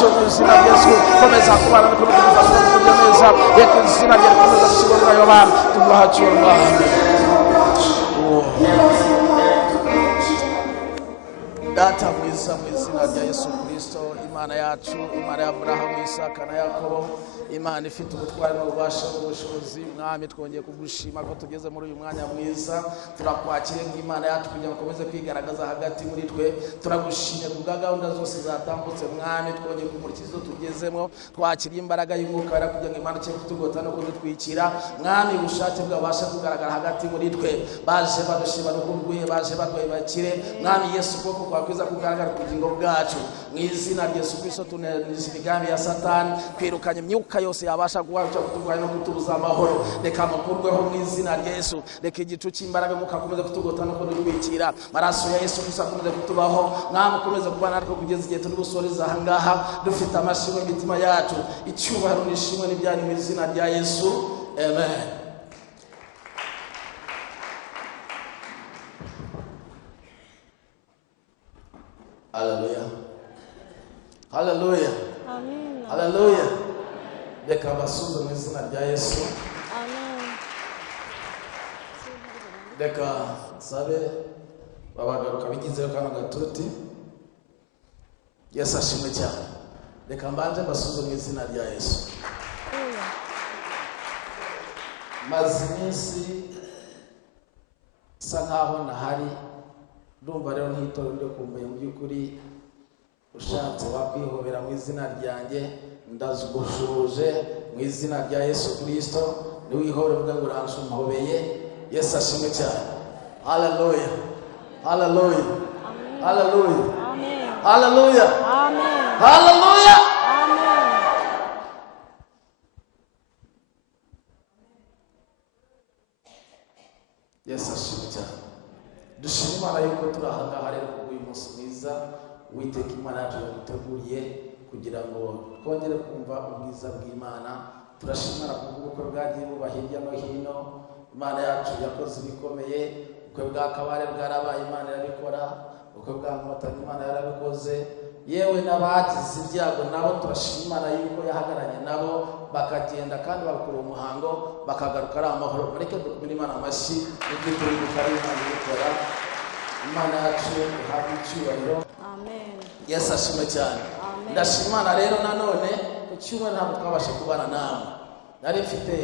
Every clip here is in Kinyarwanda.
wacu mu izina rya Yesu komeza kubana no kudufasha kujya neza reka izina rye rikomeza gushyirwa mu bantu tubahacu data mwiza mu izina rya Yesu Kristo Imana yacu Imana ya Abrahamu Isaka na Yakobo Imana ifite ubutwari n'ububasha n'ubushobozi mwami twongeye kugushima ko tugeze muri uyu mwanya mwiza turakwakiriye nk'Imana yacu kugira ngo ukomeze kwigaragaza hagati muri twe turagushimye kubwa gahunda zose zatambutse mwami twongeye kumurikizo tugezemo twakiriye imbaraga y'umwuka wera kugira ngo Imana cyo kutugota no kudutwikira mwami ubushake bwabasha kugaragara hagati muri twe baje badushima no kurguye baje barwaye bakire mwami Yesu koko kwakwiza kugaragara ku bugingo bwacu mu izina rya Yesu Kristo tunaniza imigambi ya Satani kwirukanye imyuka yose yabasha guhaca kutugwanya no kutubuza amahoro reka mukurweho mu izina rya Yesu reka igicu cy'imbaraga mukakomeza kutugota no kudutwikira maraso ya Yesu Kristo akomeze kutubaho mwami ukomeze kubana ariko kugeza igihe turi gusoreza aha ngaha dufite amashimwe imitima yacu icyubahiro n'ishimwe n'ibyanyu mu izina rya Yesu amen. Hallelujah. Hallelujah. Amen. Hallelujah. Reka basuze mu izina rya Yesu. Amen. Reka sabe babagaruka bigizeyo kana gatuti. Yesu ashimwe cyane. Reka mbanje basuze mu izina rya Yesu. Maze iminsi sa nkaho nahari ndumva rero ntitoro ndio kumbuye mu by'ukuri ushatse wakwihobera mu izina ryanjye ndazugushuje mu izina rya Yesu Kristo niwihore vuga ngo ranshumhobeye Yesu ashimwe cyane. Hallelujah. Hallelujah. Hallelujah. Amen. Hallelujah. Amen. Hallelujah. Amen. Yesu ashimwe cyane. Dushima Imana yuko turi aha ngaha rero uyu munsi mwiza Uwiteka Imana yacu yaduteguriye kugira ngo twongere kumva ubwiza bw'Imana. Turashimira kubw'ubukwe bwagiye buba hirya no hino. Imana yacu yakoze ibikomeye. Ubukwe bwa Kabare bwarabaye Imana irabikora. Ubukwe bwa Nkotanyi Imana yarabikoze. Yewe n'abagize ibyago nabo turashimira yuko yahagaranye nabo bakagenda kandi bakora umuhango bakagaruka ari amahoro. Bareke dukumira Imana amashyi n'ibyo turi gukora Imana ibikora. Imana yacu ihabwe icyubahiro. Amen. Yesu ashimwe cyane. Amen. Ndashimana rero nanone ku cyumweru ntabwo twabashe kubana namwe. Nari mfite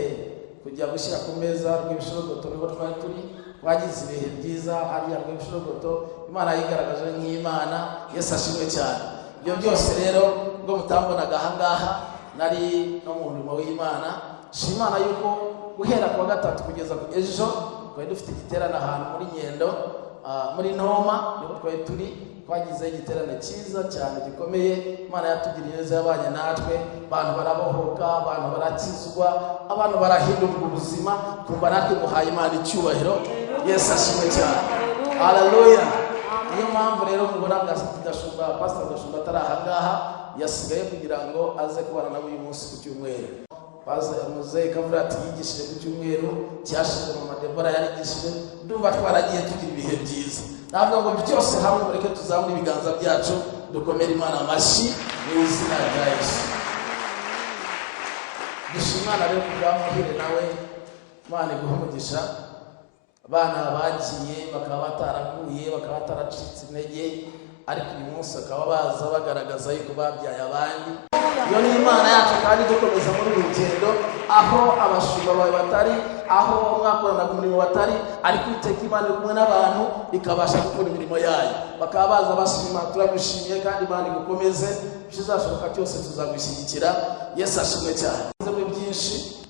kujya gushyira ku meza rw'ibishogoto niho twari turi twagize ibihe byiza hariya rw'ibishogoto Imana yigaragaje nk'Imana. Yesu ashimwe cyane. Ibyo byose rero ubwo mutambonaga aha ngaha nari no mu murimo w'Imana. Shimana yuko guhera ku wa gatatu kugeza ku ejo twari dufite igiterane ahantu muri Nyendo muri Noma niho twari turi twagize igiterane cyiza cyane gikomeye. Imana yatugiriye neza yabanye natwe abantu barabohoka abantu barakizwa abantu barahindurwa ubuzima kumva natwe muhaye Imana icyubahiro. Yesu ashimwe cyane. Hallelujah. Niyo mpamvu rero mubona Gashumba Pastor Gashumba atari aha ngaha yasigaye kugira ngo aze kubana nabo uyu munsi ku cyumweru. Muzehe Kavura ati yigishije ku cyumweru cyashize Mama Debora yarigishije ndumva twaragiye tugira ibihe byiza. Navuga ngo byose hamwe mureke tuzamure ibiganza byacu dukomere Imana amashyi mu izina rya Yesu. Dushimana rero kubw'amahire nawe Imana iguhe umugisha. Abana bagiye bakaba bataraguye bakaba bataracitse intege ariko uyu munsi bakaba baza bagaragaza yuko babyaye abandi. Iyo ni Imana yacu kandi dukomeza muri urugendo aho abashumba bawe batari aho mwakoranaga umurimo batari ariko Uwiteka Imana iri kumwe n'abantu ikabasha gukora imirimo yayo bakaba baza bashima. Turagushimiye kandi Imana igukomeze ikizashoboka cyose tuzagushyigikira. Yesu ashimwe cyane. Muri byinshi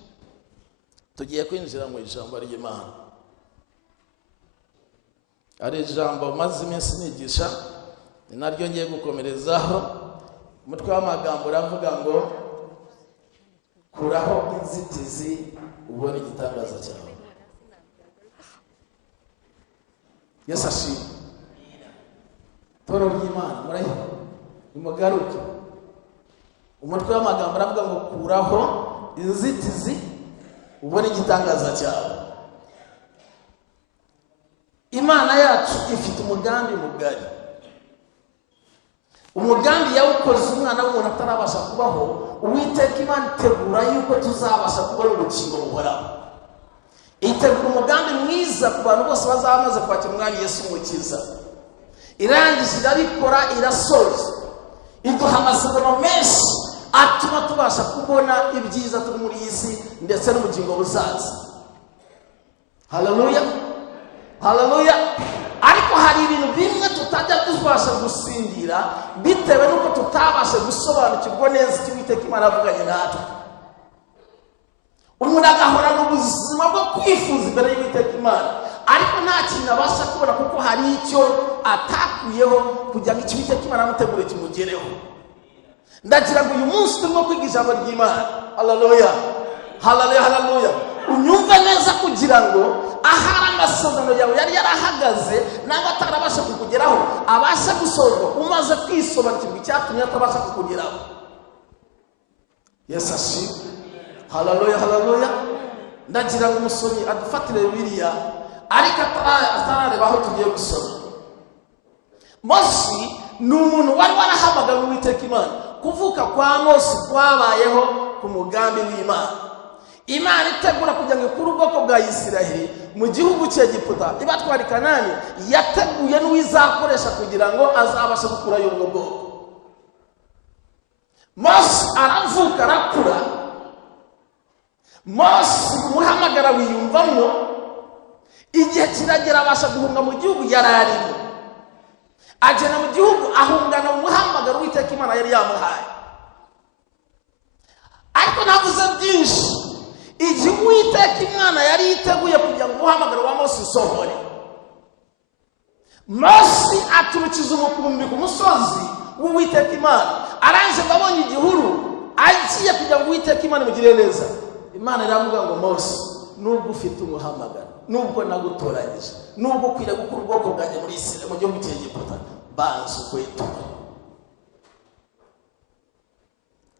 tugiye kwinjira mu ijambo ry'Imana. Ari ijambo maze iminsi nigisha ni naryo ngiye gukomerezaho. Umutwe w'amagambo uravuga ngo kuraho inzitizi ubone igitangaza cyawe. Yesu ashimwe. Toro ry'Imana murahi imugaruke. Umutwe w'amagambo uravuga ngo kuraho inzitizi ubone igitangaza cyawe. Imana yacu ifite umugambi mugari. Umugambi yawukoze umwana w'umuntu atarabasha kubaho, Uwiteka Imana itegura yuko tuzabasha kubona ubugingo buhoraho. Itegura umugambi mwiza ku bantu bose bazaba bamaze kwakira umwami Yesu Umukiza. Irangije irabikora, irasoza, iduha amasezerano menshi atuma tubasha kubona ibyiza turi muri iyi si ndetse n'ubugingo buzaza. Haleluya, haleluya. Ariko hari ibintu bimwe tutajya tubasha gusingira bitewe n'uko tutabasha gusobanukirwa neza icyo Uwiteka Imana avuganye natwe. Umuntu agahorana ubuzima bwo kwifuza imbere y'Uwiteka Imana, ariko nta kintu abasha kubona kuko hari icyo atakuyeho kugira ngo icyo Uwiteka Imana amutegure kimugereho. Ndagira ngo uyu munsi turimo kwiga ijambo ry'Imana. Haleluya, haleluya, haleluya. Unyumve neza kugira ngo ahari amasezerano yawe yari yarahagaze nangwa atarabasha kukugeraho abasha gusorwa umaze kwisobanukirwa icyatumye atabasha kukugeraho. Yesu ashimwe. Haleluya, haleluya. Ndagira ngo umusomyi adufatire Bibiliya ariko atarareba aho tugiye gusoma. Mose ni umuntu wari warahamagawe n'Uwiteka Imana. Kuvuka kwa Mose kwabayeho ku mugambi w'Imana. Imana itegura kugira ngo ikure ubwoko bwa Isiraheli mu gihugu cy'Egiputa ibatwara i Kanani, yateguye n'uwizakoresha kugira ngo azabashe gukurayo ubwo bwoko. Mose aravuka arakura. Mose umuhamagara wiyumvamo, igihe kiragera abasha guhunga mu gihugu yari arimo. Agenda mu gihugu ahungana umuhamagaro w'Uwiteka Imana yari yamuhaye. Ariko navuze byinshi, igihe Uwiteka Imana yari yiteguye kugira ngo umuhamagaro wa Mose usohore, Mose aturukiza umukumbi ku musozi w'Uwiteka Imana. Arangije abonye igihuru agiye kugira ngo Uwiteka Imana imugirire neza. Imana iravuga ngo Mose, nubwo ufite umuhamagaro, nubwo nagutoranyije, nubwo ukwiriye gukura ubwoko bwanjye muri Isiraheli mu gihugu cy'Egiputa, banza ukwiture.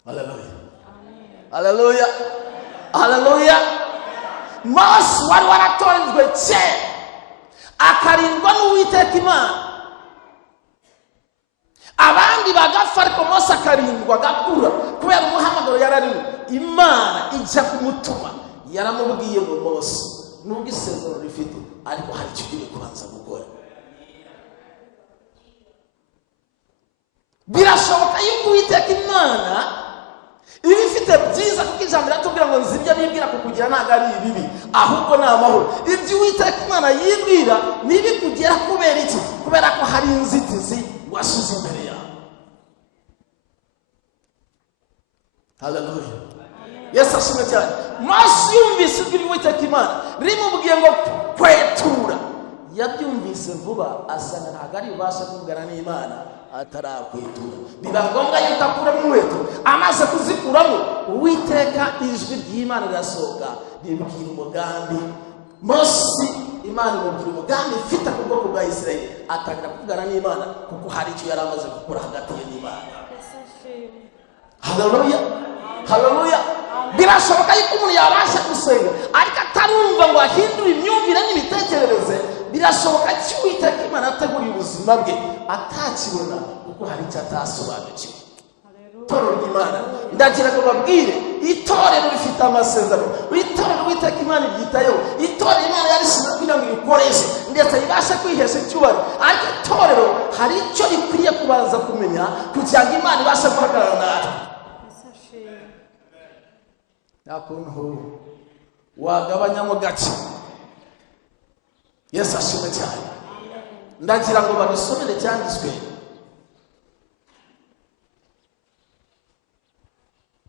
Haleluya, haleluya, haleluya. Mose wari waratoranyijwe kera akarindwa n'Uwiteka Imana, abandi bagapfa ariko Mose akarindwa agakura kubera umuhamagaro yari arimo. Imana ijya kumutuma, yaramubwiye ngo Mose, nubwo isezerano rifite ariko hari icyo ugiye kubanza gukora. Birashoboka yuko Uwiteka Imana iba ifite byiza, kuko ijambo riratubwira ngo nzi ibyo nibwira kukugira ntabwo ari ibibi ahubwo ni amahoro. Ibyo Uwiteka Imana yibwira ntibikugera kubera iki? Kubera ko hari inzitizi wasize imbere yawe. Haleluya, Yesu ashimwe cyane. Mose yumvise ibyo Uwiteka Imana rimubwiye ngo kwetura, yabyumvise vuba, asanga ntabwo ari ubasha kuvugana n'Imana atarakwitura. Biba ngombwa yuko akuramo inkweto. Amaze kuzikuramo, Uwiteka ijwi ry'Imana rirasohoka ribwira umugambi Mose. Imana imubwira umugambi ifite ku bwoko bwa Isiraheli, atangira kuvugana n'Imana kuko hari icyo yari amaze gukora hagati ye n'Imana. Haleluya, haleluya. Birashoboka yuko umuntu yabasha gusenga ariko atarumva ngo ahindure imyumvire n'imitekerereze. Birashoboka ko Uwiteka Imana ateguriye ubuzima bwe atakibona kuko hari icyo atasobanukiwe. Itorero ry'Imana, ndagira ngo babwire, itorero rifite amasezerano. Itorero Uwiteka Imana iryitayeho. Itorero Imana yarishyize kugira ngo irikoreshe ndetse ibashe kwihesha icyubahiro. Ariko itorero hari icyo rikwiriye kubanza kumenya kugira ngo Imana ibashe guhagarara natwe. Nta kuntu wagabanyamo gake. Yesu ashimwe cyane. Ndagira ngo badusomere cyanditswe,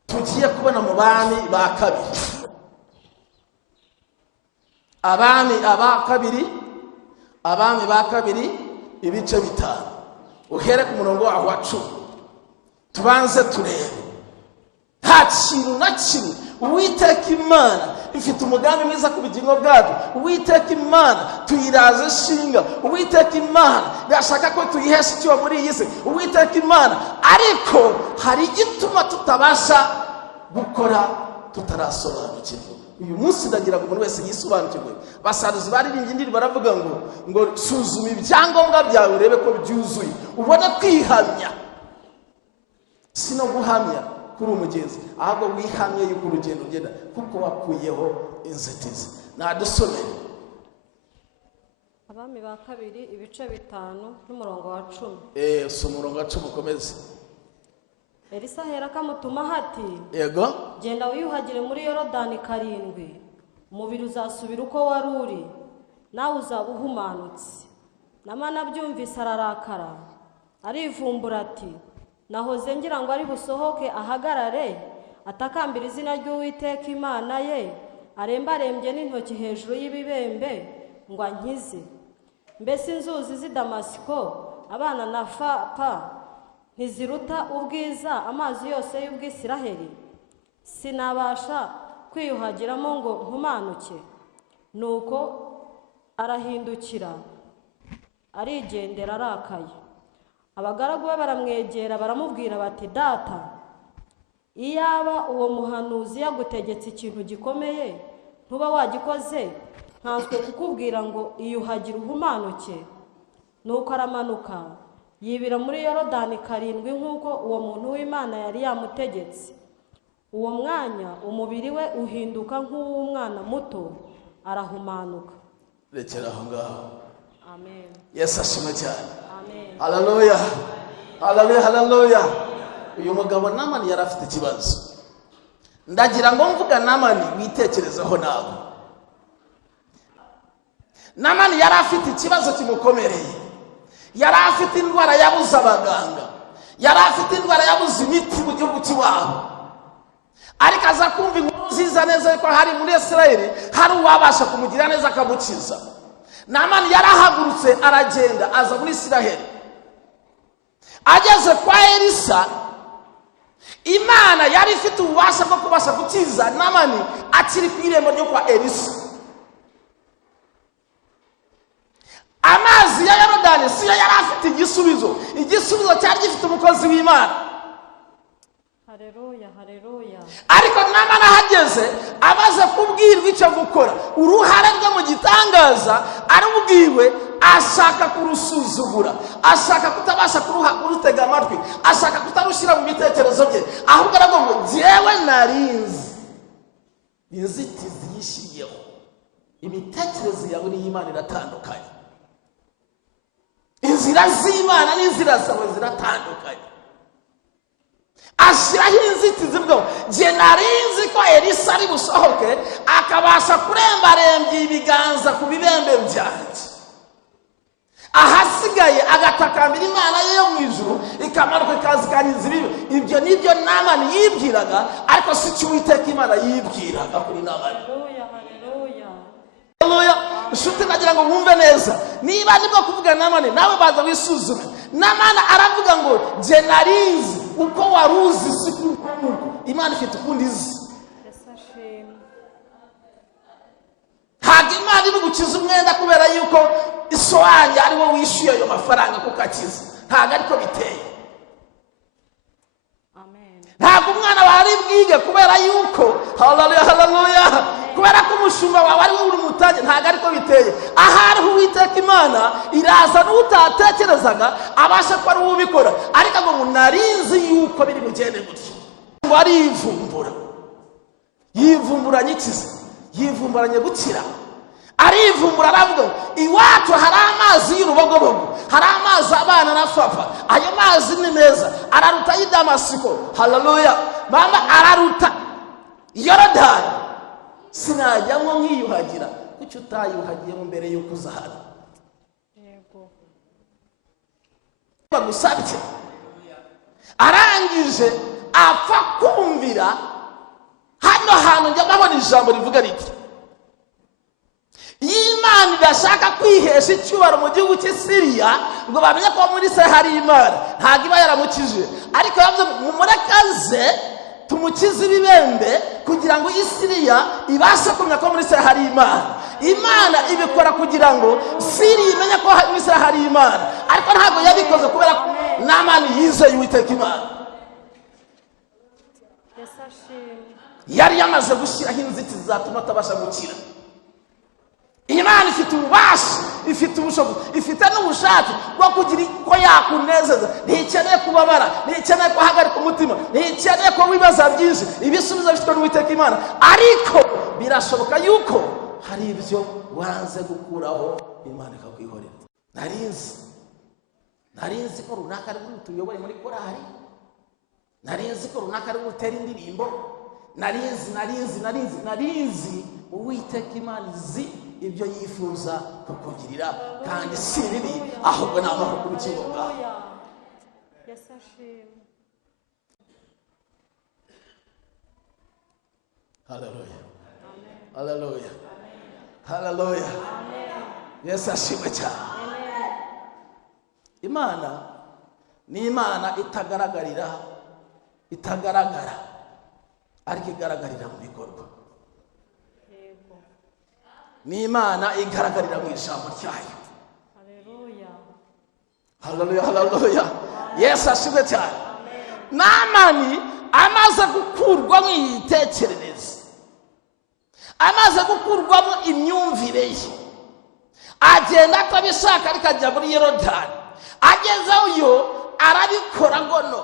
tugiye kubona mu Bami ba kabiri. Abami ba kabiri ibice 5. Uhere ku murongo waho wa 10. Tubanze turebe. Nta kintu na kimwe Uwiteka Imana ifite umugambi mwiza ku bugingo bwacu. Uwiteka Imana tuyiraze ishinga. Uwiteka Imana yashaka ko tuyihesha icyo muri iyi si. Uwiteka Imana, ariko hari igituma tutabasha gukora tutarasobanukirwa. Uyu munsi ndagira ngo umuntu wese yisobanukirwe. Basaruzi baririmbye indirimbo baravuga ngo suzuma ibyangombwa byawe urebe ko byuzuye, ubone kwihamya. si no guhamya kuri umugenzi, ahubwo wihamye yuko urugendo ugenda kuko wakuyeho inzitizi. Nadusomere Abami ba kabiri ibice 5 n'umurongo wa 10. So umurongo wa 10 ukomeze. Elisa ahera akamutuma hati, Yego. genda wiyuhagire muri Yorodani 7, umubiri uzasubira uko wari uri, nawe uzaba uhumanutse. Namana abyumvise ararakara, arivumbura ati, nahoze ngira ngo ari busohoke ahagarare atakambira izina ry'Uwiteka Imana ye, arembarembye n'intoki hejuru y'ibibembe ngo ankize. Mbese inzuzi z'i Damasiko abana na Fapa ntiziruta ubwiza amazi yose y'Ubwisiraheli? Sinabasha kwiyuhagiramo ngo nkumanuke. Nuko arahindukira arigendera arakaye. Abagaragu be baramwegera baramubwira bati, data, iyaba uwo muhanuzi yagutegetse ikintu gikomeye ntuba wagikoze, ntanswe kukubwira ngo iyuhagire uhumanuke. Nuko aramanuka yibira muri Yorodani 7 nk'uko uwo muntu w'Imana yari yamutegetse. Uwo mwanya umubiri we uhinduka nk'uw'umwana muto, arahumanuka. Rekera aho ngaho. Amen. Yesu ashimwe cyane. Amen. Haleluya. Haleluya, haleluya. Uyu mugabo Namani yari afite ikibazo. Ndagira ngo mvuga Namani witekerezeho nawe. Namani yari afite ikibazo kimukomereye. Yari afite indwara yabuze abaganga. Yari afite indwara yabuze imiti mu gihugu cy'iwabo. Ariko aza kumva inkuru nziza neza yuko hari muri Isirayeli hari uwabasha kumugira neza akamukiza. Namani yarahagurutse aragenda aza muri Isirayeli. Ageze kwa Elisa, Imana yari ifite ububasha bwo kubasha gukiza Namani akiri ku irembo ryo kwa Elisa. Amazi ya Yorodani siyo yari afite igisubizo. Igisubizo cyari gifite umukozi w'Imana. Haleluya, haleluya. Ariko Namani ahageze amaze kubwirwa icyo gukora, uruhare rwe mu gitangaza arubwiwe, ashaka kurusuzugura, ashaka kutabasha kurutega amatwi, ashaka kutarushyira mu bitekerezo bye, ahubwo aravuga ngo jyewe narinzi. Inzitizi yishyiriyeho, imitekerereze yawe n'Imana iratandukanye. Inzira z'Imana n'inzira zawe ziratandukanye. Ashyiraho inzitizi bwo jye narinzi ko Elisa ari busohoke akabasha kurembarembya ibiganza ku bibembe byanjye, ahasigaye agatakambira Imana ye yo mu ijuru ikamanuka ikazikanyiza ibibi. Ibyo nibyo Namani yibwiraga, ariko si cyo Uwiteka Imana yibwiraga kuri Namani. Haleluya, haleluya. Haleluya. Nshuti, nagira ngo mwumve neza, niba ndimo kuvuga Namani nawe baza wisuzume. Namani aravuga ngo jye narinzi uko waruzi si kuko Imana ifite ukundi izi. Ntabwo Imana iri gukiza umwenda kubera yuko iso wanjye ari wo wishyuye ayo mafaranga kuko akiza. Ntabwo ariko biteye. Amen. Ntabwo umwana wawe ari bwige kubera yuko haleluya, haleluya, kubera ko umushumba wawe ari uri mutange. Ntabwo ariko biteye. Ahari Uwiteka Imana iraza n'utatekerezaga abasha ko ari ubikora, ariko ngo narinzi yuko biri bugende gutyo. Ngo arivumbura, yivumburanye ikize, yivumburanye gukira. Arivumbura aravuga ngo iwacu hari amazi y'urubogobogo, hari amazi abana na Fapa, ayo mazi ni meza, araruta y'i Damasiko. Haleluya. Mama, araruta Yorodani. Sinajyamo nkiyuhagira, kuki utayuhagiyemo mbere yuko uza hano? Yego. Bagusabye. Arangije apfa kumvira. Hano hantu njya mbabona ijambo rivuga riti, Imana idashaka kwihesha icyubahiro mu gihugu cy'Isiriya ngo bamenye ko muri se hari Imana. Ntabwo iba yaramukije, ariko yavuze mumurekaze tumukize ibibembe kugira ngo Isiriya ibashe kumenya ko muri se hari Imana. Imana ibikora kugira ngo Siriya imenye ko muri se hari Imana, ariko ntabwo yabikoze kubera ko Namani yizeye Uwiteka Imana. Yari yamaze gushyiraho inzitizi zatuma atabasha gukira. Imana ifite ububasha, ifite ubushobozi, ifite n'ubushake bwo kugira ko yakunezeza. Ntikeneye kubabara, ntikeneye guhagarika umutima, ntikeneye ko wibaza byinshi. Ibisubizo bifitwe n'Uwiteka Imana, ariko birashoboka yuko hari ibyo wanze gukuraho Imana ikakwihorera. Narinzi ko runaka ari tuyobore muri korari, narinzi ko runaka ari gutera indirimbo, narinzi Uwiteka Imana izi ibyo yifuza kukugirira, kandi si bibi ahubwo ni amahoro ku bugingo bwawe. Yesu ashimwe. Haleluya, haleluya, haleluya. Yesu ashimwe cyane. Imana ni Imana itagaragara ariko igaragarira mu bikorwa. Ni Imana igaragarira mu ijambo ryayo. Haleluya, haleluya, haleluya. Yesu ashimwe cyane. Namani amaze gukurwamo imitekerereze, amaze gukurwamo imyumvire ye, agenda atabishaka ariko ajya muri Yorodani. Agezeyo arabikora ngono,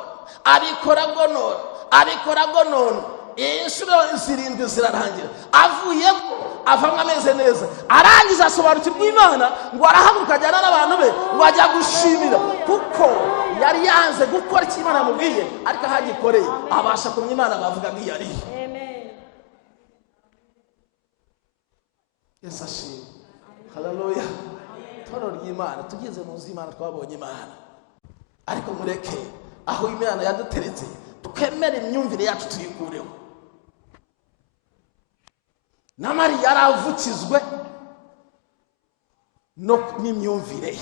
inshuro 7 zirarangira. Avuyemo avamo ameze neza, arangiza asobanukirwa Imana, ngo arahaguruka ajyana n'abantu be ngo ajya gushimira, kuko yari yanze gukora icyo Imana yamubwiye, ariko ahagikoreye abasha kumenya Imana bavuga ngo iyo ari. Amen. Yesu ashimwe. Haleluya. Toro ry'Imana, tugeze mu nzu y'Imana twabonye Imana, ariko mureke aho Imana yaduteretse tukemere imyumvire yacu tuyikureho. Na Mariya yaravukizwe no n'imyumvire ye.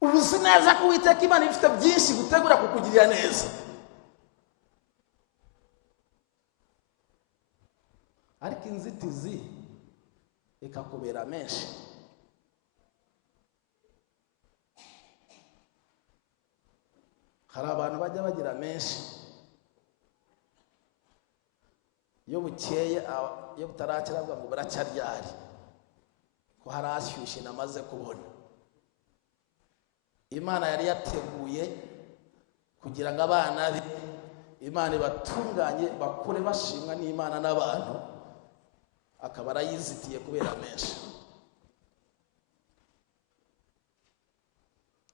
Ubuzi neza ko Uwiteka Imana ifite byinshi gutegura kukugirira neza, ariko inzitizi ikakubera menshi. Hari abantu bajya bagira menshi, iyo bukeye iyo butarakira avuga ngo buracyaryari, ko hari ashyushye namaze kubona. Imana yari yateguye kugira ngo abana be Imana batunganye bakure bashimwa n'Imana n'abantu, akaba arayizitiye kubera menshi.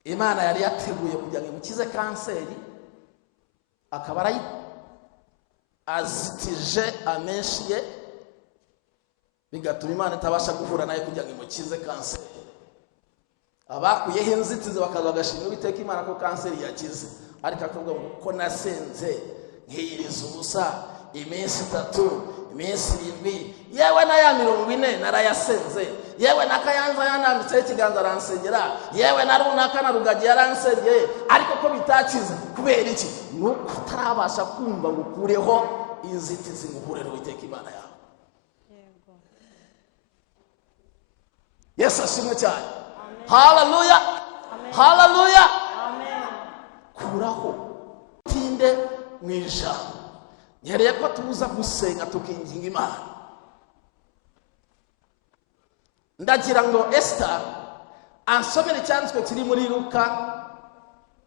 Imana yari yateguye kugira ngo imukize kanseri, akaba azitije amenshi ye, bigatuma Imana itabasha guhura nayo kugira ngo imukize kanseri. Abakuyeho inzitizi bakaza bagashimira Uwiteka Imana ko kanseri yakize, ariko akavuga ngo ko nasenze nkiyiriza ubusa iminsi 3, iminsi 7, yewe na ya 40 narayasenze, yewe nakayanza yanambitseho ikiganza aransengera, yewe na runaka na rugagi yaransengeye, ariko ko bitakize. Kubera iki? Nuko utarabasha kumva ngo ukureho inzitizi ngo uhure n'Uwiteka Imana yawe. Yesu ashimwe cyane. Haleluya, haleluya. Kuraho tinde mu ijambo. Nyereye ko tubuza gusenga tukinginga Imana. Ndagira ngo Esther ansomere cyanditswe kiri muri Luka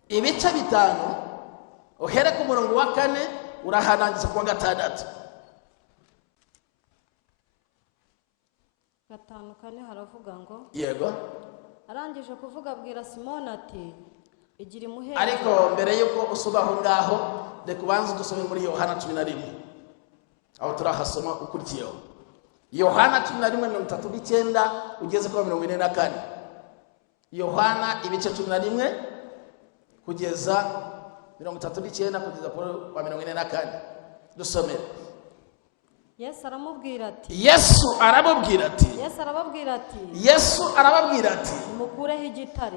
ibice 5, uhere ku murongo wa 4 urahanangiza ku wa 6. 5:4 haravuga ngo, yego. Arangije kuvuga abwira Simoni ati, igira imuhera. Ariko mbere yuko usubaho ngaho, reka ubanze dusome muri Yohana 11, aho turahasoma ukurikiyeho. Yohana 11:39 ugeze ku 44. Yohana ibice 11 kugeza 39 kugeza ku 44. Dusome. Yesu arababwira ati,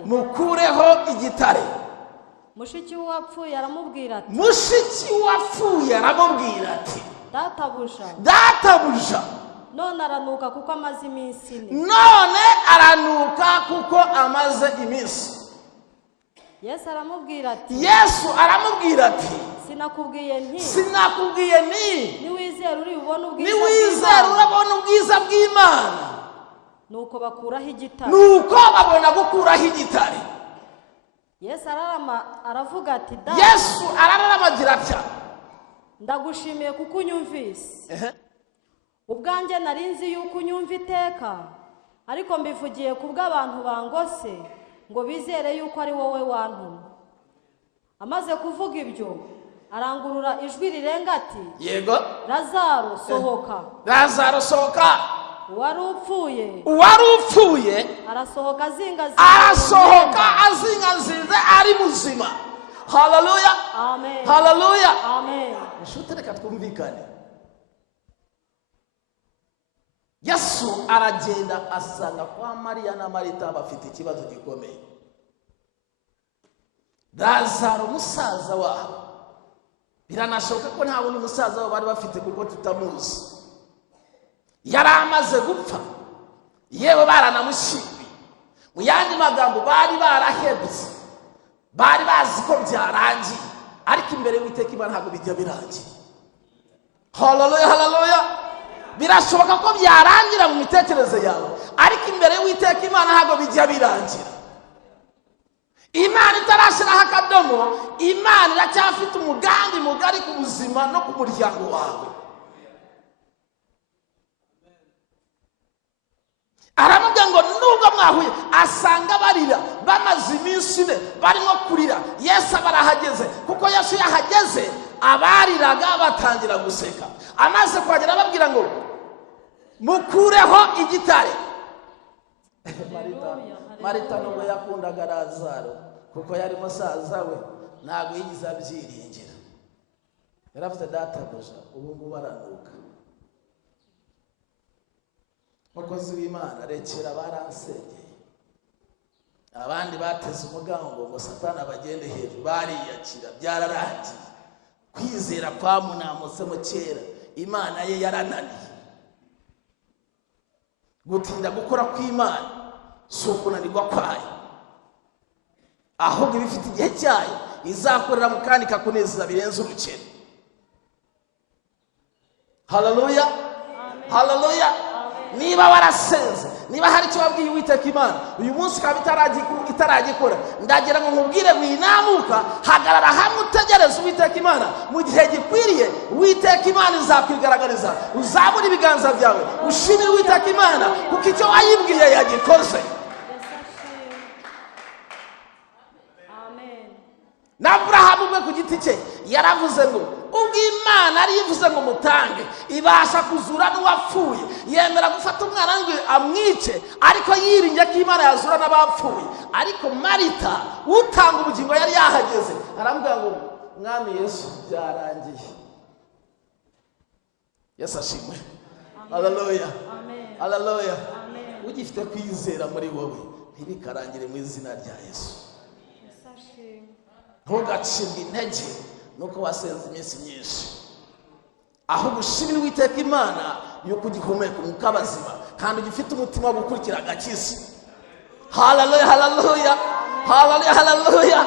mukureho igitare. Mushiki wapfuye aramubwira ati, databuja, none aranuka kuko amaze iminsi 4. Yesu aramubwira ati sinakubwiye nti niwizera uri bubone ubwiza bw'Imana. Nuko bakuraho igitare. Nuko babona gukuraho igitare. Yesu aravuga ati Yesu araramagira ati ndagushimiye kuko unyumvise. Ubwanjye narinzi yuko unyumva iteka, ariko mbivugiye kubw'abantu bangose ngo bizere yuko ari wowe wantumye. Amaze kuvuga ibyo arangurura ijwi rirenga ati yego Lazaro sohoka. Lazaro sohoka. Uwari upfuye arasohoka azingazinze ari muzima. Haleluya. Amen. Haleluya. Amen. Nshuti reka twumvikane. Yesu aragenda asanga kwa Mariya na Marita bafite ikibazo gikomeye. Lazaro musaza wabo, biranashoboka ko nta wundi musaza wabo bari bafite kuko tutamuzi. Yari amaze gupfa, yewe baranamushyinguye. Mu yandi magambo bari barahebye, bari bazi ko byarangiye, ariko imbere y'Uwiteka Imana ntabwo bijya birangiye. Haleluya, haleluya. Birashoboka ko byarangira mu mitekerereze yawe, ariko imbere y'Uwiteka Imana ntabwo bijya birangira. Imana itarashiraho akadomo, Imana iracyafite umugambi mugari ku buzima no ku muryango wawe. Aramubwira ngo nubwo mwahuye, asanga barira bamaze iminsi 4 barimo kurira. Yesu barahageze, kuko Yesu yahageze abariraga batangira guseka. Amaze kuhagera babwira ngo mukureho igitare. Marita nubwo yakundaga Lazaro kuko yari musaza we, ntabwo yigize abyiringira. Yaravuze databuja ubu ngubu aranuka. Mukozi w'Imana rekera baransengeye. Abandi bateze umugango ngo Satani abagende hejuru, bariyakira byararangiye. Kwizera kwa munamutse mu kera, Imana ye yarananiye. Gutinda gukora kw'Imana si ukunanirwa kwayo, ahubwo ibifite igihe cyayo izakorera mu kandi kakunezeza birenze urukero. Haleluya. Haleluya. Niba warasenze, niba hari icyo wabwiye Uwiteka Imana uyu munsi kaba itaragikora, ndagira ngo nkubwire mwinamuka, hagarara hamwe utegereze Uwiteka Imana. Mu gihe gikwiriye Uwiteka Imana izakwigaragariza. Uzabura ibiganza byawe ushimire Uwiteka Imana kuko icyo wayibwiye yagikoze. Amen. Na Abrahamu ubwe ku giti cye yaravuze ngo ubwo Imana ari yivuze ngo mutange, ibasha kuzura n'uwapfuye. Yemera gufata umwana ngo amwice, ariko yiringiye ko Imana yazura n'abapfuye. Ariko Marita utanga ubugingo yari yahageze, arambwira ngo Mwami Yesu byarangiye. Yesu ashimwe. Haleluya. Amen. Haleluya. Amen. Ugifite kwizera muri wowe ntibikarangire mu izina rya Yesu. Ntugacibwe intege nuko wasenze iminsi myinshi, ahubwo ushimire Uwiteka Imana yuko ugihumeka umwuka bazima kandi ugifite umutima wo gukurikira agakiza. Haleluya, haleluya, haleluya, haleluya.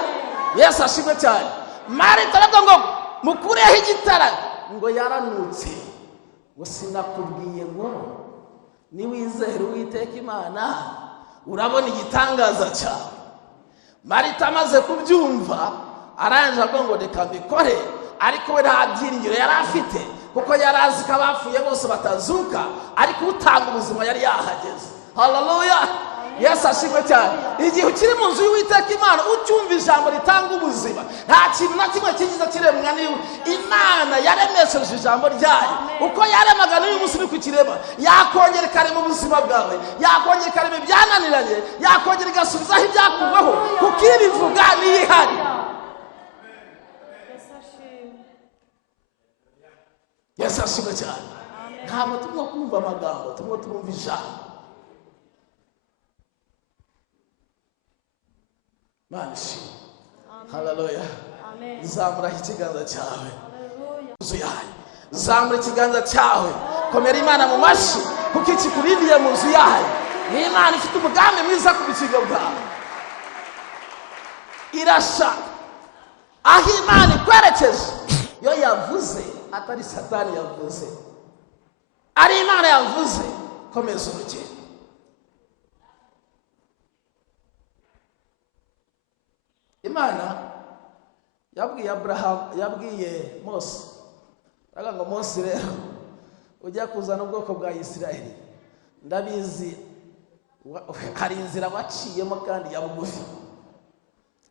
Yesu ashimwe cyane. Marita aravuga ngo mukureho igitara, ngo yaranutse. Ngo sinakubwiye ngo niwizere Uwiteka Imana urabona igitangaza cyawe. Marita amaze kubyumva aranje avuga ngo reka mbikore, ariko we nta byiringiro yari afite kuko yari azi ko abapfuye bose batazuka, ariko utanga ubuzima yari yahageze. Haleluya. Yesu ashimwe cyane. Igihe ukiri mu nzu y'Uwiteka Imana ucyumva ijambo ritanga ubuzima, nta kintu na kimwe kigize kiremwa niwe. Imana yaremesheje ijambo ryayo, uko yaremaga n'uyu munsi ni kukirema. Yakongera ikarema ubuzima bwawe, yakongera ikarema ibyananiranye, yakongera igasubizaho ibyakuweho, kuko ibivuga niyo ihari. Yesu ashimwe cyane. Ntabwo turimo kumva amagambo, turimo turumva ijambo. Mana ishimwe. Haleluya. Amen. Zamura ikiganza cyawe. Haleluya. Zamura ikiganza cyawe, komera Imana mu mashyi kuko ikikurindiye mu nzu yayo. Ni Imana ifite umugambi mwiza ku bugingo bwawe. irashaka aho Imana ikwerekeje. Yo yavuze atari Satani yavuze, ari Imana yavuze, komeza urugendo. Imana yabwiye Abrahamu, yabwiye Mose, aravuga ngo Mose rero ujya kuzana ubwoko bwa Isiraheli, ndabizi hari inzira waciyemo kandi ya bugufi,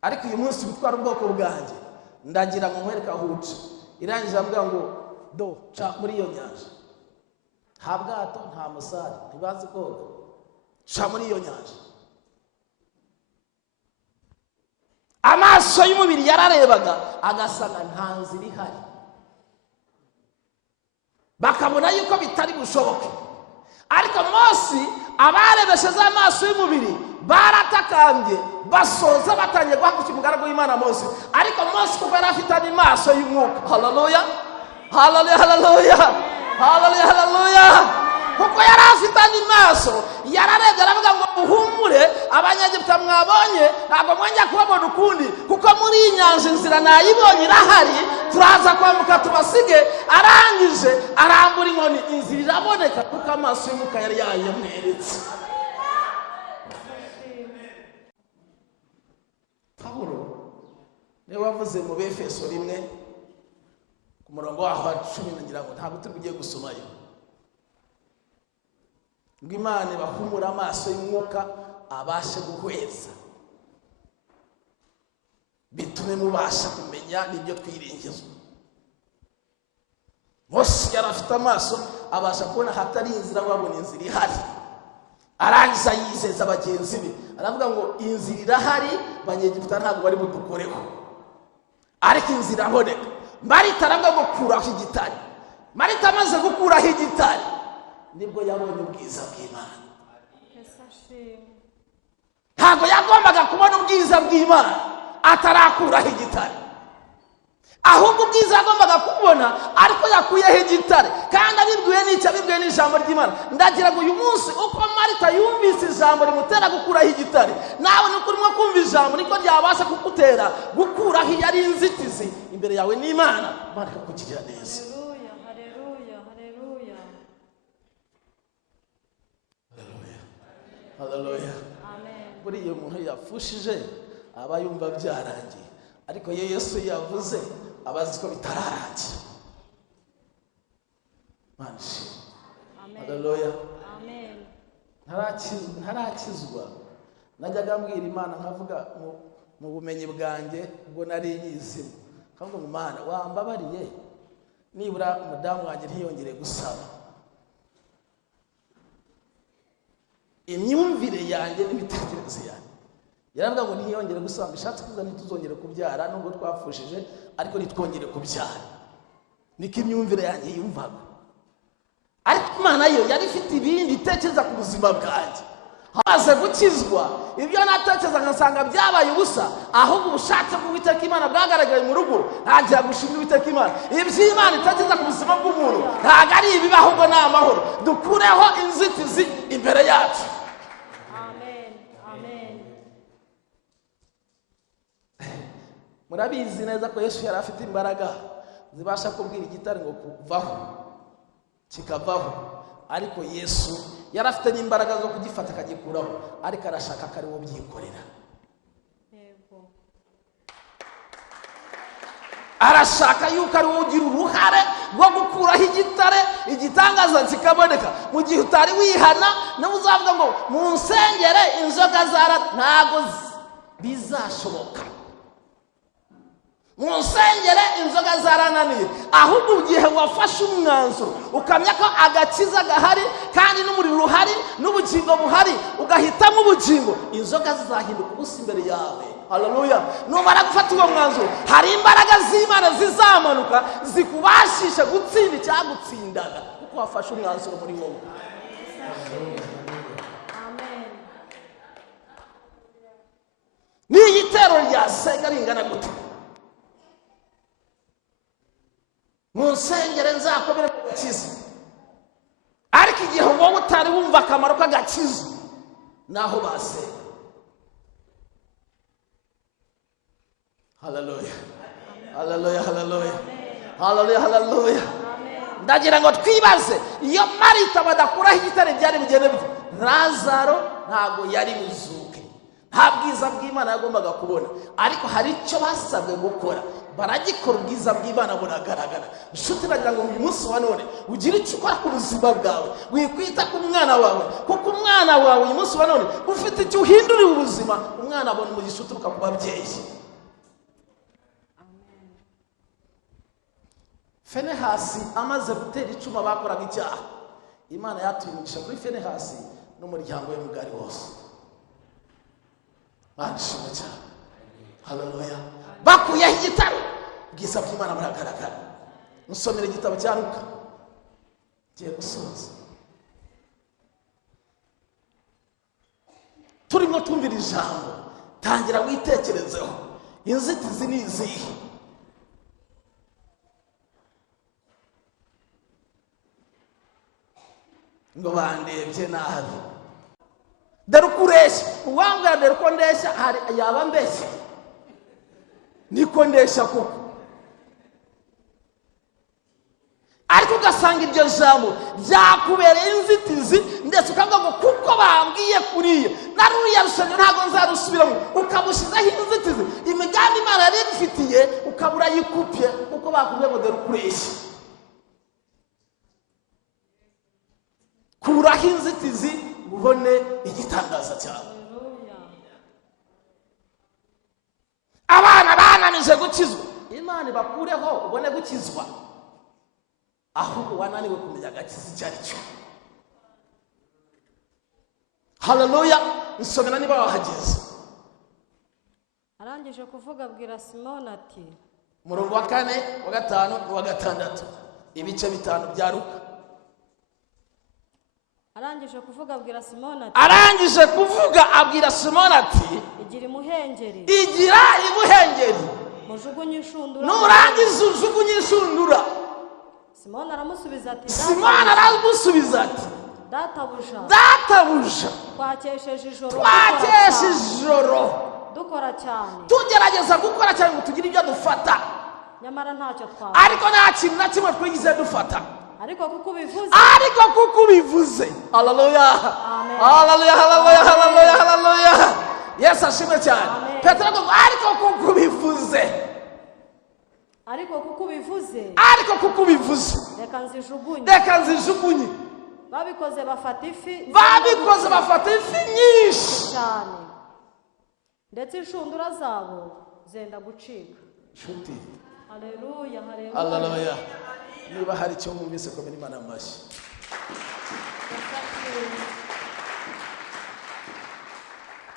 ariko uyu munsi gutwara ubwoko bwanjye ndagira ngo nkwereke aho uca. Irangije avuga ngo do ca muri iyo nyanja, nta bwato nta musare, ntibazi koga, ca muri iyo nyanja. Amaso y'umubiri yararebaga agasanga nta nzira ihari, bakabona yuko bitari bushoboke. Ariko Mose abarebesheje amaso y'umubiri baratakambye, basoza batangiye guhagurukira umugaragu w'Imana Mose. Ariko Mose kuko yari afite amaso y'umwuka, haleluya haleluya haleluya haleluya haleluya, kuko yari afite amaso, yararebye aravuga ngo muhumure abanyegiputa mwabonye ntabwo mwongera kubabona ukundi, kuko muri iyi nyanja inzira nayibonye irahari, turaza kwambuka tubasige. Arangije arambura inkoni, inzira iraboneka kuko amaso y'umwuka yari yayamweretse. Pawulo niwe wavuze mu Befeso 1 ku murongo wa 10, ngira ngo ntabwo turi bugiye gusomayo, ngo Imana ibahumura amaso y'umwuka abashe guhweza, bitume mubasha kumenya n'ibyo twiringizwa. Mose yari afite amaso abasha kubona hatari inzira, wabona inzira ihari. Arangiza yizeza bagenzi be, aravuga ngo inzira irahari, banyegiputa ntabwo bari budukoreho, ariko inzira aboneka. Marita aravuga ngo kuraho igitare. Marita amaze gukuraho igitare nibwo yabonye ubwiza bw'Imana. Ntabwo yagombaga kubona ubwiza bw'Imana atarakuraho igitare, ahubwo ubwiza yagombaga kubona ariko yakuyeho igitare. Kandi abibwiwe n'icyo? Abibwiwe n'ijambo ry'Imana. Ndagira ngo uyu munsi uko Marita yumvise ijambo rimutera gukuraho igitare, nawe nuko urimo kumva ijambo niko ryabasha kugutera gukuraho yari inzitizi imbere yawe n'Imana, Imana ikakugirira neza. Haleluya haleluya haleluya haleluya. amen. Buriya umuntu yafushije aba yumva byarangiye, ariko Yesu yavuze abazi ko bitararangira. Manshi, haleluya. Amen. Ntarakizwa najyaga mbwira Imana nkavuga mu bumenyi bwanjye ubwo nari nyizimo, kavuga ngo Mana wambabariye nibura umudamu wanjye ntiyongere gusaba. Imyumvire yanjye n'imitekerereze yanjye yaravuga ngo ntiyongere gusaba, bishatse kuvuga ntituzongere kubyara, nubwo twafushije ariko ntitwongere kubyara. Niko imyumvire yanjye yumvaga. Ariko Imana yo yari ifite ibindi itekereza ku buzima bwanjye. Hamaze gukizwa, ibyo natekereza ngasanga byabaye ubusa, ahubwo ubushake bw'Uwiteka Imana bwagaragaye mu rugo, ntagira gushimira Uwiteka Imana. Iby'Imana itekereza ku buzima bw'umuntu ntabwo ari ibibi, ahubwo ni amahoro. Dukureho inzitizi imbere yacu. Amen. Amen. Murabizi neza ko Yesu yari afite imbaraga zibasha kubwira igitare ngo kuvaho kikavaho, ariko Yesu yari afite n'imbaraga zo kugifata akagikuraho, ariko arashaka ko ari wo byikorera. Yego. Arashaka yuko ari wo ugira uruhare rwo gukuraho igitare, igitangaza kikaboneka. Mu gihe utari wihana nawe uzavuga ngo mu nsengere inzoga ntago bizashoboka, mu nsengere inzoga zarananiye. Ahubwo igihe wafashe umwanzuro ukamya ko agakiza gahari kandi n'umuriro uhari n'ubugingo buhari, ugahitamo ubugingo, inzoga zizahinduka ubusa imbere yawe. Haleluya. Numara gufata uwo mwanzuro, hari imbaraga z'Imana zizamanuka zikubashisha gutsinda icyagutsindaga, kuko wafashe umwanzuro muri wowe. Amen. N'igitero ryasenga ringana gute? Mu nsengere nzakomere mu gakiza, ariko igihe wowe utari wumva akamaro k'agakiza naho basenga. Haleluya, haleluya, haleluya, haleluya, haleluya. Ndagira ngo twibaze, iyo Marita badakuraho igitare byari bigende bite? Lazaro ntabwo yari buzuke, nta bwiza bw'Imana yagombaga kubona, ariko hari icyo basabwe gukora, baragikora, ubwiza bw'Imana buragaragara. Inshuti, nagira ngo uyu munsi wa none ugire icyo ukora ku buzima bwawe, wikwita ku mwana wawe, kuko umwana wawe uyu munsi wa none ufite icyo uhindurira ubuzima. Umwana abona umugisha uturuka ku babyeyi. Fenehasi amaze gutera icuma bakoraga icyaha, Imana yatuye umugisha kuri Fenehasi n'umuryango we mugari wose. Barishimye cyane. Haleluya. Bakuyeho igitabo, ubwiza bw'Imana buragaragara. Musomere igitabo cya Luka, giye gusoza. Turimo tumvira ijambo, tangira witekerezeho, inzitizi ni izihe? Ngo bandebye nabi, dore uko ureshya. Uwambwira dore uko ndeshya yaba mbeshya, niko ndeshya koko. Ariko ugasanga iryo jambo ryakubereye inzitizi, ndetse ukavuga ngo kuko bambwiye kuriya na ruriya rushanyo ntabwo nzarusubiramo, ukamushizaho inzitizi. Imigambi Imana yari igufitiye ukabura yikupye kuko bakubwiye ngo dore uko ureshya. Kuraho inzitizi ubone igitangaza cyawe. Abana bananije gukizwa, Imana bakureho ubone gukizwa, ahubwo wananiwe kumenya agakiza icyo ari cyo. Haleluya. Nsomera niba wahageze. Arangije kuvuga abwira Simoni ati, murongo wa 4, wa 5, wa 6, ibice 5 bya Luka. Arangije kuvuga abwira Simoni ati, arangije kuvuga abwira Simoni ati, igira imuhengeri, igira imuhengeri, mujugunye inshundura, nurangiza ujugunye inshundura. Simoni aramusubiza ati, databuja, twakesheje ijoro dukora cyane, tugerageza gukora cyane ngo tugire ibyo dufata, nyamara ntacyo twabona, ariko nta kintu na kimwe twigize dufata. Ariko kuko ubivuze, haleluya, haleluya, haleluya, haleluya, haleluya. Yesu ashimwe cyane. Petero ngo ariko kuko ubivuze, reka nzijugunye. babikoze bafata ifi nyinshi cyane, ndetse inshundura zabo zenda gucika. Nshuti, haleluya, haleluya. Niba hari icyo mwumvise ko biri Imana amashyi.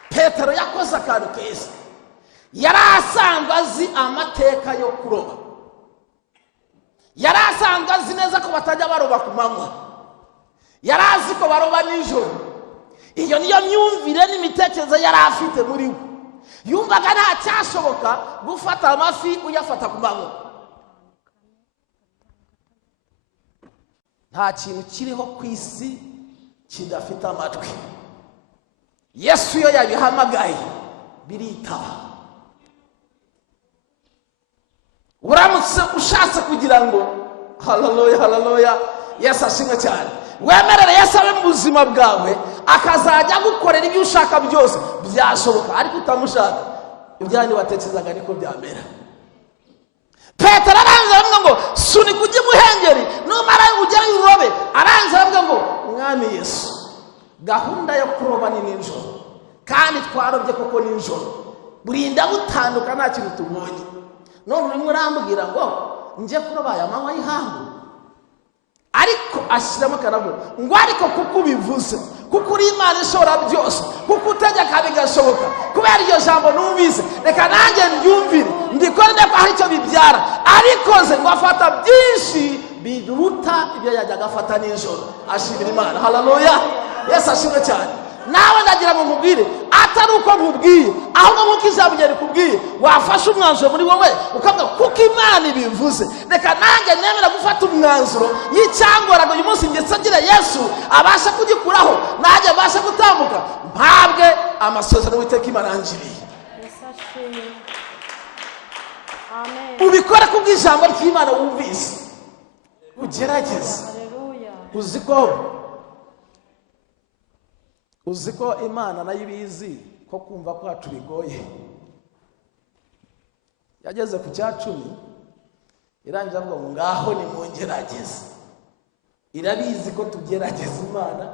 Petero yakoze akantu keza. Yari asanzwe azi amateka yo kuroba, yari asanzwe azi neza ko batajya baroba ku manywa, yari azi ko baroba nijoro. Iyo niyo myumvire n'imitekerereze yari afite muri we. Yumvaga nta cyashoboka gufata amafi uyafata ku manywa. Nta kintu kiriho ku isi kidafite amatwi. Yesu iyo yabihamagaye biritaba. Uramutse ushatse kugira ngo, haleluya, haleluya, Yesu ashimwe cyane, wemerere Yesu abe mu buzima bwawe, akazajya gukorera ibyo ushaka byose, byashoboka. Ariko utamushaka, ibyandi watekerezaga niko byamera. Petero aranze avuga ngo sunika ujye muhengeri, numara ugere urobe. Aranze avuga ngo Mwami Yesu, gahunda yo kuroba ni nijoro, kandi twarobye koko nijoro, burinda butanduka nta kintu tubonye. None urimo urambwira ngo nje kuroba aya manywa y'ihangu? Ariko ashyiramo akarago ngo ariko kuko ubivuze, kuko uri Imana ishobora byose, kuko utegeka bigashoboka. Kubera iryo jambo numvise, reka nanjye mbyumvire, ndikore ko hari icyo bibyara. Ariko ze ngo afata byinshi biruta ibyo yajyaga afata nijoro. Ashimira Imana, haleluya. Yesu ashimwe cyane. Nawe ndagira ngo nkubwire, atari uko nkubwiye, ahubwo nk'uko ijambo rikubwiye, wafashe umwanzuro muri wowe ukavuga kuko Imana ibivuze, reka nanjye nemera gufata umwanzuro y'icyangoraga uyu munsi ndetse ngira Yesu abasha kugikuraho, nanjye abasha gutambuka, mpabwe amasezerano y'Uwiteka Imana yangiriye. Amen. ubikore kubw'ijambo ry'Imana wumvise, ugerageze. Haleluya. uzi ko Imana nayo ibizi ko kumva kwacu bigoye. Yageze ku cya 10 irangiza avuga ngo ngaho ni mungerageze. Irabizi ko tugerageza Imana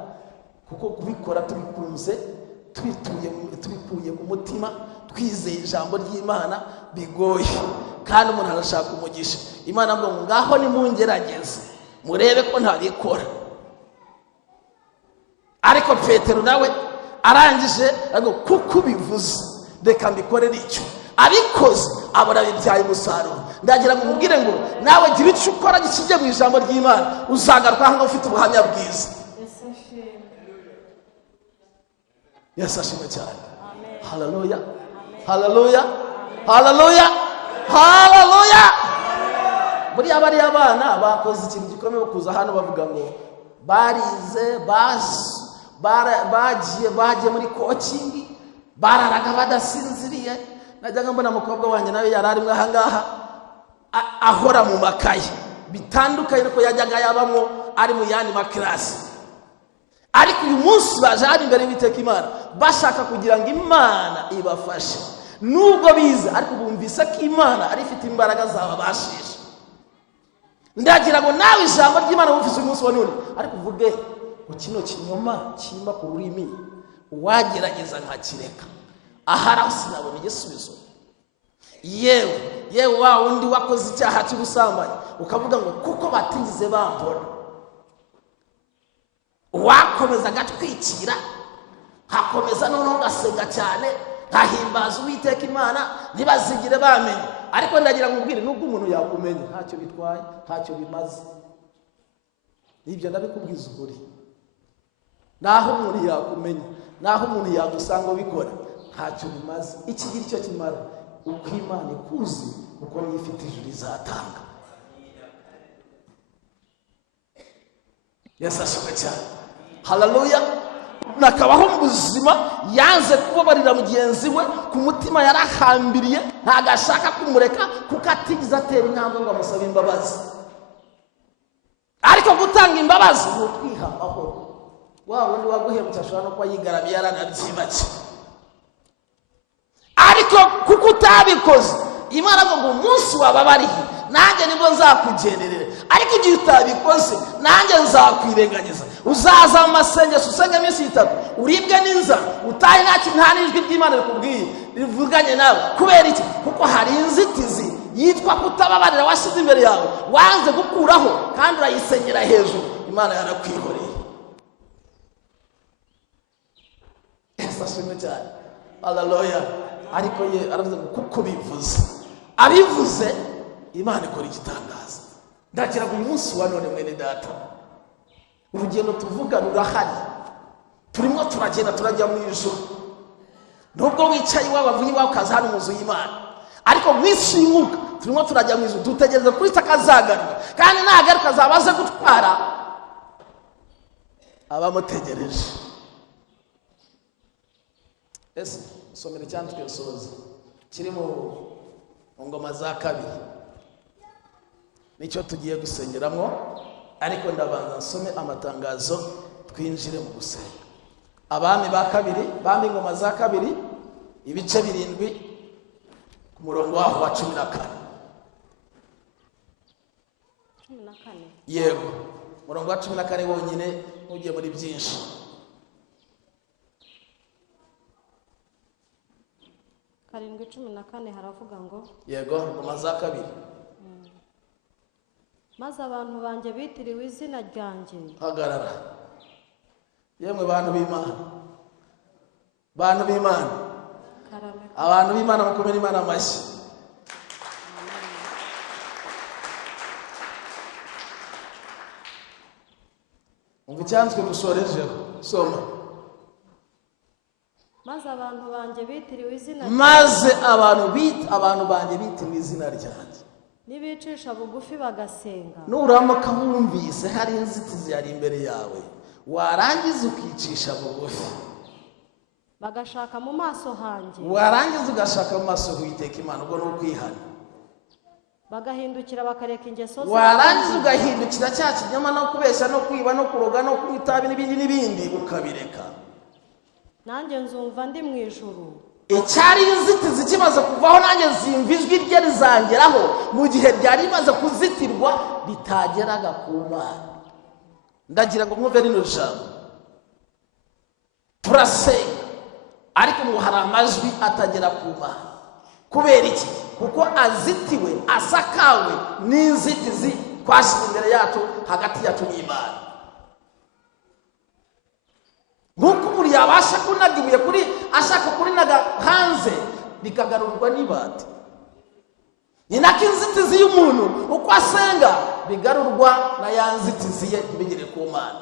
kuko kubikora tubikunze, tubikuye ku mutima, twizeye ijambo ry'Imana bigoye, kandi umuntu arashaka umugisha. Imana avuga ngo ngaho ni mungerageze murebe ko ntabikora. Ariko Petero nawe arangije ngo kuko bivuze reka mbikore nicyo, abikoze abona bibyaye umusaruro. Ndagira ngo mubwire ngo nawe gira icyo ukora gishingiye mu ijambo ry'Imana, uzagaruka hano ufite ubuhamya bwiza. Yesu ashimwe cyane. Haleluya, haleluya, haleluya, haleluya. Muri abari abana bakoze ikintu gikomeye kuza hano bavuga ngo barize bagiye muri coaching, bararaga badasinziriye. Najyaga mbona umukobwa wanjye nawe yararimo ahangaha ahora mu makaye bitandukanye nuko yajyaga yabamo ari mu yandi makirasi. Ariko uyu munsi baje hano imbere y'Uwiteka Imana bashaka kugira ngo Imana ibafashe, nubwo bize ariko bumvise ko Imana ari ifite imbaraga zababashisha. Ndagira ngo nawe ijambo ry'Imana wumvise uyu munsi wa none ariko uvuge ngo kino kinyoma kimba ku rurimi wagerageza nkakireka, ahari sinabona igisubizo. Yewe wa undi wakoze icyaha cy'ubusambanyi ukavuga ngo kuko batigeze bambona, wakomeza gatwikira, hakomeza noneho gasenga cyane, nkahimbaza Uwiteka Imana ntibazigire bamenye. Ariko ndagira ngo ubwire nubwo umuntu yakumenye ntacyo bitwaye, ntacyo bimaze. Ibyo ndabikubwiza ukuri. Naho umuntu yakumenye, naho umuntu yagusanga ubikora, ntacyo bimaze. Ikigira icyo kimara uko Imana ikuzi, uko niyo ifite ijuru izatanga. Yesu ashimwe cyane. Haleluya. Nakabaho mu buzima yanze kubabarira mugenzi we, ku mutima yarahambiriye, ntagashaka kumureka kuko atigeze atera intambwe ngo amusabe imbabazi. Ariko gutanga imbabazi ni ukwiha amahoro. Wa wundi waguhemutse ashobora no kuba yigaramiye yaranabyibagiwe, ariko kuko utabikoze Imana ngo umunsi wababariye nanjye nibwo nzakugenderera. Ariko igihe utabikoze nanjye nzakwirengagiza. Uzaza mu masengesho usenge iminsi 3 uribwe n'inzara, utaye nta n'ijwi ry'Imana rikubwiye rivuganye nawe. Kubera iki? Kuko hari inzitizi yitwa kutababarira washyize imbere yawe, wanze gukuraho kandi urayisenyera hejuru. Imana yarakwihoreye. Yesu ashimwe cyane. Haleluya. Ariko ye aravuze ngo kuko bivuze, abivuze Imana ikora igitangaza. Ndagira ngo uyu munsi wa none mwene data, urugendo tuvuga rurahari, turimo turagenda turajya mu ijuru. Nubwo wicaye iwawe avuye iwawe ukaza hano mu nzu y'Imana, ariko mu isi y'umwuka turimo turajya mu ijuru. Dutegereze kuri takazagaruka, kandi nagaruka azabaze gutwara abamutegereje. Ese somera cyanditswe Soza kiri mu ngoma za 2, nicyo tugiye gusengeramo. Ariko ndabanza nsome amatangazo twinjire mu gusenga. Abami ba 2, bambi ingoma za 2 ibice 7 ku murongo waho wa 14. Yego, murongo wa 14 wonyine ugiye muri byinshi. Karindwi 14 haravuga ngo yego, ingoma za 2. Maze abantu banjye bitiriwe izina ryanjye. Hagarara. Yemwe bantu b'Imana, bantu b'Imana, abantu b'Imana mukomere Imana amashyi. Umva icyanditswe dusorejeho. Soma. Maze abantu banjye bitiriwe izina ryanjye. Maze abantu banjye bitiriwe izina ryanjye. Nibicisha bugufi bagasenga. Nuramuka wumvise hari inzitizi yari imbere yawe, warangiza ukicisha bugufi, bagashaka mu maso hanjye, warangiza ugashaka mu maso y'Uwiteka Imana, ubwo no kwihana. bagahindukira bakareka ingeso zabo, warangiza ugahindukira cya kinyoma no kubeshya no kwiba no kuroga no kunywa itabi n'ibindi ukabireka. nanjye nzumva ndi mu ijuru. Icyari inzitizi kimaze kuvaho, nanjye zimva ijwi rye rizangeraho mu gihe ryari rimaze kuzitirwa bitageraga ku Mana. Ndagira ngo mwumve rino jambo. Turasenga ariko ngo hari amajwi atagera ku Mana. Kubera iki? Kuko azitiwe, asakawe n'inzitizi twashyize imbere yacu, hagati yacu n'Imana. Nk'uko umuntu yabasha kunaga ibuye kuri ashaka kurinaga hanze bikagarurwa n'ibati, ni nako inzitizi y'umuntu uko asenga bigarurwa na ya nzitizi ye ntibigere ku Mana.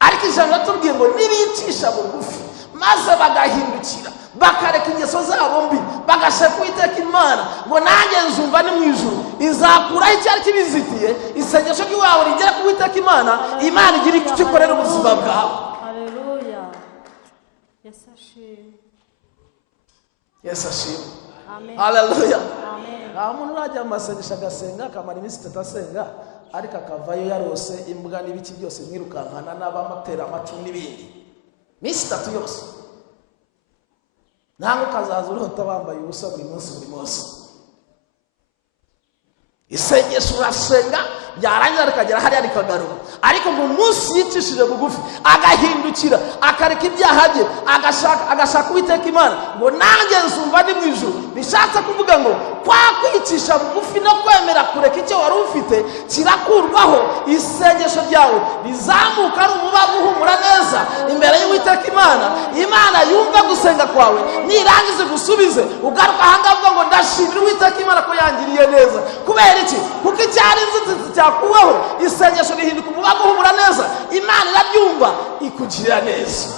Ariko ijambo ratubwiye ngo nibicisha bugufi maze bagahindukira bakareka ingeso zabo mbi bagashaka Uwiteka Imana, ngo nanjye nzumva ni mu ijuru izakuraho icyari kibizitiye, isengesho ry'iwawe rigera ku Uwiteka Imana, Imana igira icyo ikorera ubuzima bwawe. Haleluya. Yesu ashimwe. Yesu ashimwe. Amen. Haleluya. Amen. Nta muntu urajya mu masengesho agasenga akamara iminsi 3 asenga ariko akavayo yarose imbwa n'ibiki byose mwirukankana n'abamutera amacumu n'ibindi minsi 3 yose. Ntabwo kazaza urota bambaye ubusa buri munsi. Isengesho urasenga byarangira rikagera hariya rikagaruka, ariko mu munsi yicishije bugufi agahindukira akareka ibyaha bye agashaka Uwiteka Imana, ngo nanjye nzumva ndi mu ijuru. Bishatse kuvuga ngo kwa kwicisha bugufi no kwemera kureka icyo wari ufite kirakurwaho, isengesho ryawe rizamuka ari umubavu uhumura neza imbere y'Uwiteka Imana. Imana yumva gusenga kwawe, nirangize gusubize ugaruka ahangaha uvuga ngo ndashimira Uwiteka Imana ko yangiriye neza. Kubera iki? Kuko icyari inzitizi cyakuweho, isengesho rihinduka umubavu uhumura neza, Imana irabyumva ikugirira neza.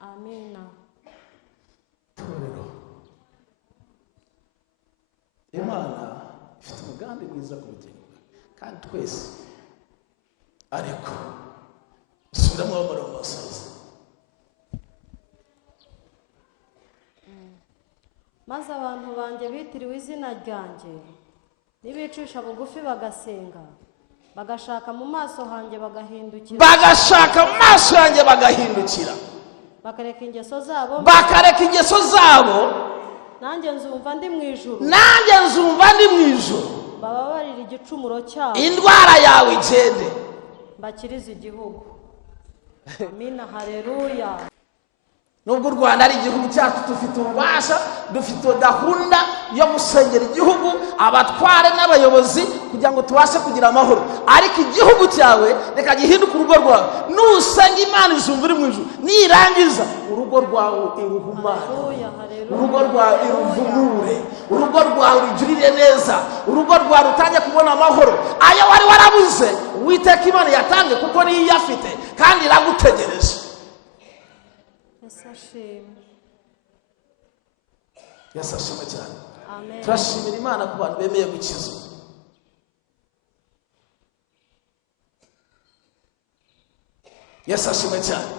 Amina. Torero, Imana ifite umugambi mwiza ku bugingo kandi twese, ariko usubiramo wamara mu masozi. Maze abantu banjye bitiriwe izina ryanjye nibicisha bugufi bagasenga bagashaka mu maso hanjye bagahindukira, bakareka ingeso zabo, nanjye nzumva ndi mu ijuru, bababarira igicumuro cyabo, indwara yawe igende, bakirize igihugu. Amina. Haleluya. Nubwo u Rwanda ari igihugu cyacu, dufite ububasha, dufite gahunda yo gusengera igihugu, abatware n'abayobozi, kugira ngo tubashe kugira amahoro. Ariko igihugu cyawe reka gihinduke urugo rwawe. Nusenga Imana izumva uri mu ijuru, nirangiza urugo rwawe iruhumane, urugo rwawe iruvumure, urugo rwawe urugirire neza, urugo rwawe rutange kubona amahoro ayo wari warabuze. Uwiteka Imana yatange kuko niyo iyafite kandi iragutegereje. Yesu ashimwe cyane. Amen. Turashimira Imana ku bantu bemeye gukizwa. Yesu ashimwe cyane.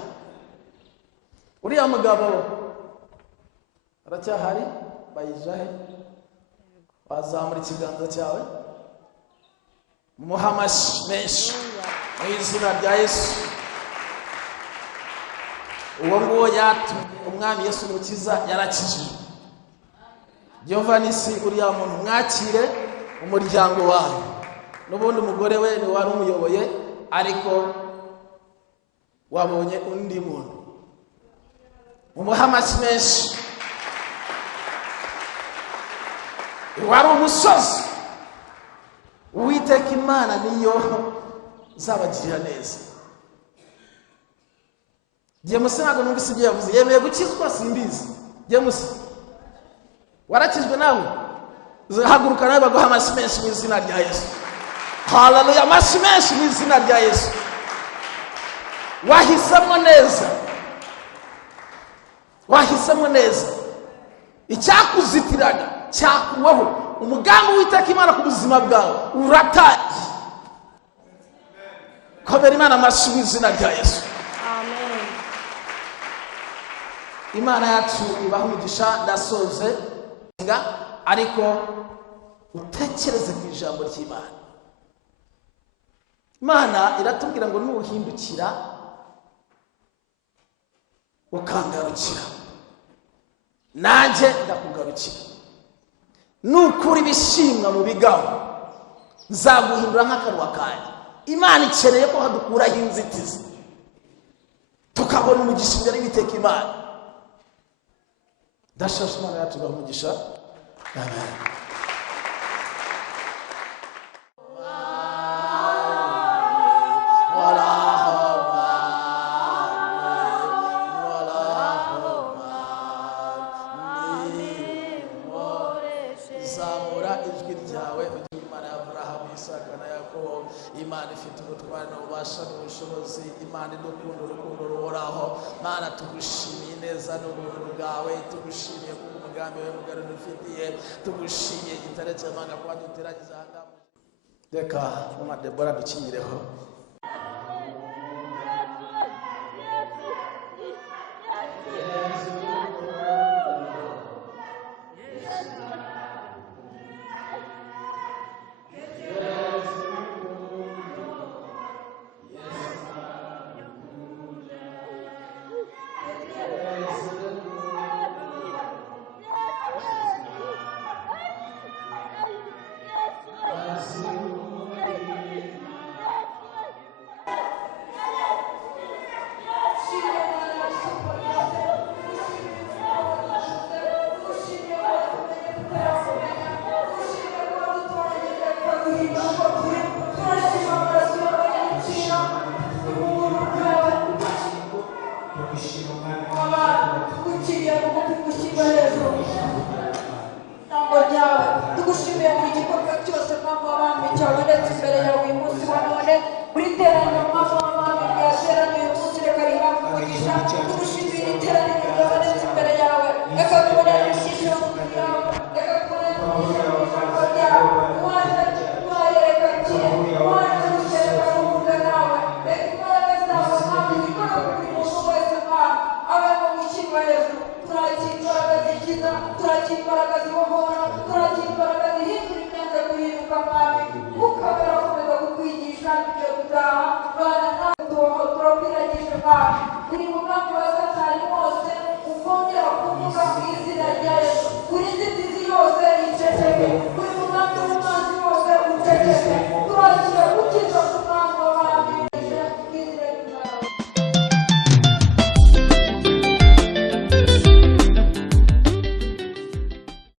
Uriya mugabo aracyahari, bayijahe, wazamura ikiganza cyawe muhamashi menshi mu izina rya Yesu. Uwo nguwo yatumye umwami Yesu Umukiza yarakijijwe. Yehova nisi uriya muntu mwakire umuryango wawe. N'ubundi umugore we ni wari umuyoboye, ariko wabonye undi muntu. Umuhamashi menshi. Wari umusozi. Uwiteka Imana niyo zabagirira neza. James ntabwo numvise ibyo yavuze. Yemeye gukizwa simbizi. James warakizwe nawe? Haguruka nawe baguha amashyi menshi mu izina rya Yesu. Haleluya, amashyi menshi mu izina rya Yesu. Wahisemo neza. Wahisemo neza. Icyakuzitiraga cyakuweho. Umugambi w'Uwiteka Imana ku buzima bwawe urataye. Komera Imana amashyi mu izina rya Yesu. Amen. Imana yacu ibaha umugisha. Ndasoze ariko utekereze ku ijambo ry'Imana. Imana iratubwira ngo nuhindukira ukangarukira nanjye ndakugarukira, nukuri ibishimwa mu bigaho nzaguhindura nk'akanwa kanjye. Imana ikeneye ko hadukuraho inzitizi tukabona umugisha imbere y'Uwiteka Imana. Ndashaka Imana yacu ibaha umugisha. Amen. Imana ifite ubutwari n'ububasha n'ubushobozi, Imana idukunda urukundo ruhoraho. Mana tugushimiye neza n'ubuntu bwawe, tugushimiye kuko umugambi wawe mugari dufitiye, tugushimiye igitare cy'amanga kuba duteragiza ahangaha. Reka mama Debora dukinyireho. Tugushimiye buri gikorwa cyose mpamvu wabami cyabonetse imbere yawe uyu munsi wa none, buri teraniro mpamvu wabami ryateraniye uyu munsi reka rihabwe umugisha. Tugushimira iteraniro ryabonetse imbere yawe, reka tubonere umugisha yawe, reka tubonere umugisha mu ijambo ryawe. Umwana reka kire, umwana reka ruhunga nawe, reka imbaraga zawe mpamvu zikora kuri muntu wese mpamvu abe mu gushyirwa hejuru. Turakira imbaraga zikiza, turakira imbaraga zibohora.